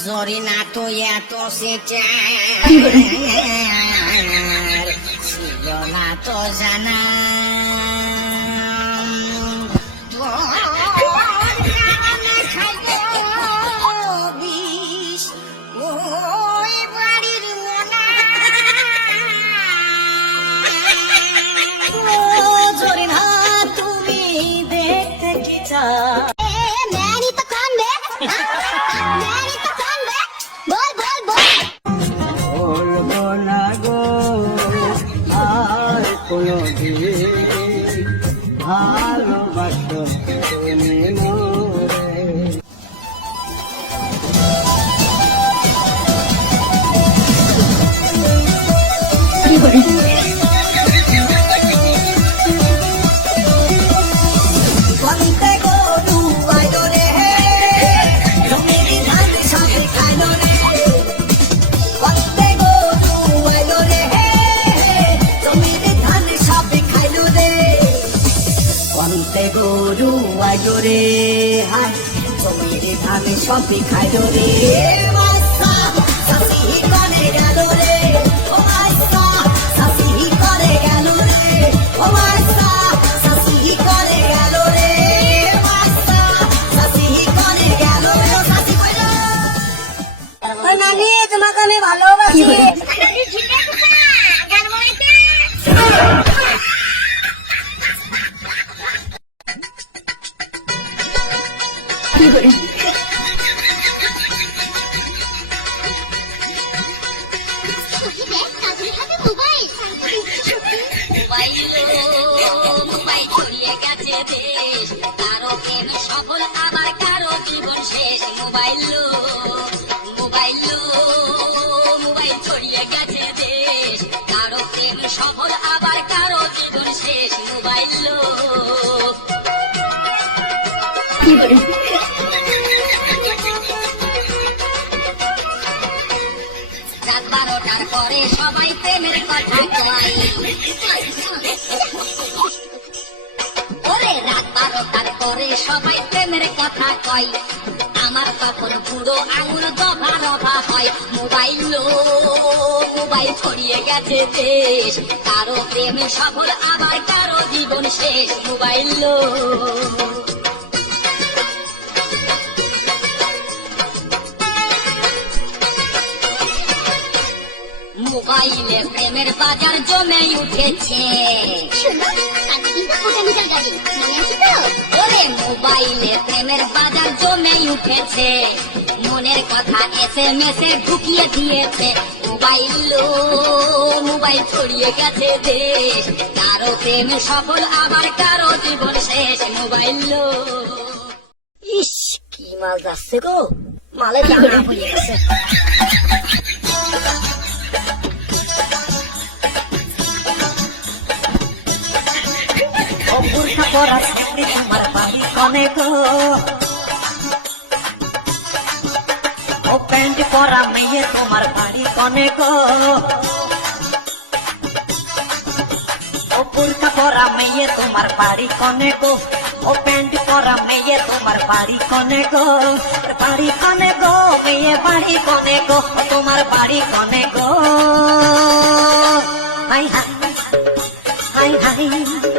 জরিনা তো এত সেটার ছিল না তো জানা জরিনা তুমি দেখতে কি চাও ভালোবাসো তুমি মোরে গরু আয়োরে হাই জমির ধানে সবই খাইলো রে মাসা সাসি করে গেল রে ও মাসা সাসি করে গেল রে ও মাসা সাসি করে গেল রে মাসা সাসি করে গেল রে সাসি কইলো ওই নানি তোমাকে আমি ভালোবাসি নানি ঠিক আছে গান বলতে মোবাইল ছড়িয়ে গেছে দেশ কারো প্রেম সফল আবার কারো জীবন শেষ মোবাইল ছড়িয়ে গেছে দেশ কারো প্রেম সফল আবার কারো জীবন শেষ মোবাইল রাত 12টার পরে সবাই প্রেমের কথা কয় ওরে রাত 12টার পরে সবাই প্রেমের কথা কয় আমার তখন পুরো আঙুল দফা দফা হয় মোবাইল ছড়িয়ে গেছে দেশ কারো প্রেম সফল আবার কারো জীবন শেষ মোবাইল মোবাইলে প্রেমের বাজার জমে উঠেছে ওরে মোবাইলে প্রেমের বাজার জমে উঠেছে মনের কথা SMS ঢুকিয়ে দিয়েছে মোবাইল ছড়িয়ে গেছে দেশ কারো প্রেম সফল আবার কারো জীবন শেষ মোবাইল ইস কি মাল যাচ্ছে গো মালের দাম পড়ে গেছে পরা ছাত্রী তোমার বাড়ি কনে গো ও প্যান্ট পরা মেয়ে তোমার বাড়ি কনে গো ও বুরকা পরা মেয়ে তোমার বাড়ি কনে গো ও প্যান্ট পরা মেয়ে তোমার বাড়ি কনে গো মেয়ে বাড়ি কনে গো তোমার বাড়ি কনে গো হাই হাই হাই হাই